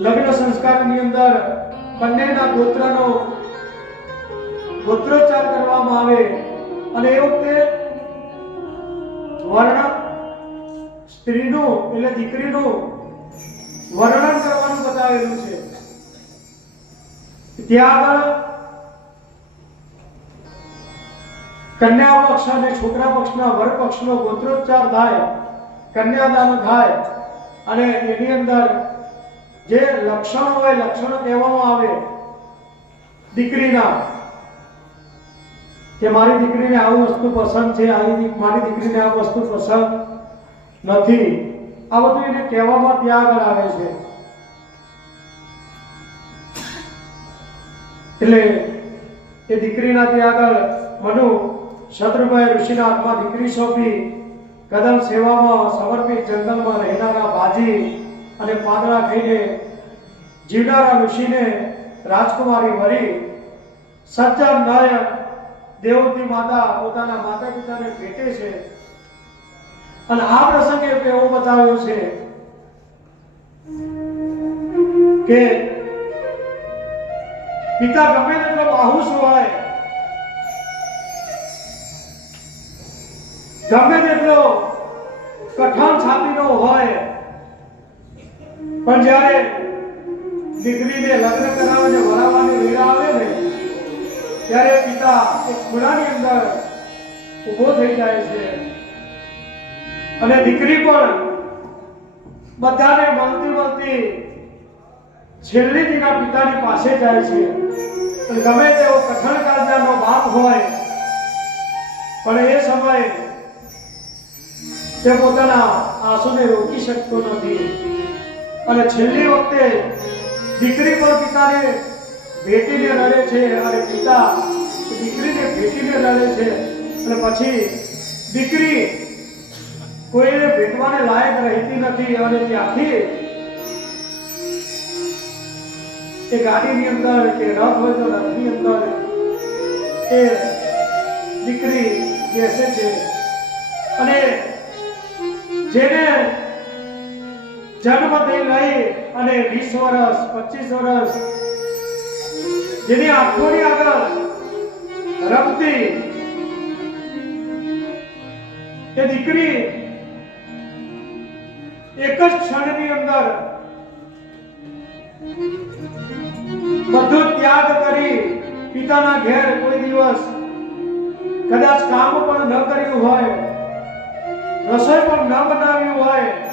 લગ્ન સંસ્કારની અંદર બંનેના ગોત્રોચ્ચાર કરવામાં આવે અને એ વખતે વર્ણન સ્ત્રીનું એટલે દીકરીનું વર્ણન કરવાનું બતાવેલું છે। ત્યાં આગળ કન્યા પક્ષ અને છોકરા પક્ષના વર પક્ષનો ગોત્રોચ્ચાર થાય, કન્યાદાન થાય અને એની અંદર જે લક્ષણો હોય લક્ષણો કહેવામાં આવે દીકરીના કે મારી દીકરીને આ વસ્તુ પસંદ છે, મારી દીકરીને આ વસ્તુ પસંદ નથી, આ બધું એને કહેવામાં ત્યાં આગળ આવે છે। એટલે એ દીકરીના ત્યાં આગળ મનુ શત્રુભાઈ ઋષિના હાથમાં દીકરી સોંપી કદમ સેવામાં સમર્પિત જંગલમાં રહેનારા બાજી અને પાંદડા ખાઈને જીવનારા ઋષિને રાજકુમારી વરી સજ્જન નાયક દેવતી માતા પોતાના માતા પિતાને ભેટે છે। અને આ પ્રસંગે એવો બતાવ્યો છે કે પિતા ગમે તેટલો બાહુસ હોય, ગમે તેટલો કઠણ છાતીનો હોય, પણ જ્યારે દીકરીને લગ્ન કરાવીને વરાવવાની વેળા આવે ને ત્યારે પિતા એક ખૂણાની અંદર ઊભો થઈ જાય છે અને દીકરી પણ બધાને મળતી છેલ્લી તેના પિતાની પાસે જાય છે। ગમે તેવો કઠણ કાળજાનો બાપ હોય પણ એ સમયે તે પોતાના આંસુને રોકી શકતો નથી અને છેલ્લી વખતે દીકરી પણ પિતાને ભેટીને રડે છે અને પિતા દીકરીને ભેટીને રડે છે અને પછી દીકરી કોઈને ભેટવાને લાયક રહેતી નથી અને ત્યાંથી એ ગાડીની અંદર કે રથ હોય તો રથની અંદર એ દીકરી બેસે છે અને જેને જન્મથી લઈ અને 20 વર્ષ 25 વર્ષ જેની આંખોની આગળ રમતી એ દીકરી એક જ ક્ષણની અંદર બધું ત્યાગ કરી પિતાના ઘેર કોઈ દિવસ કદાચ કામ પણ ન કર્યું હોય, રસોઈ પણ ન બનાવ્યું હોય,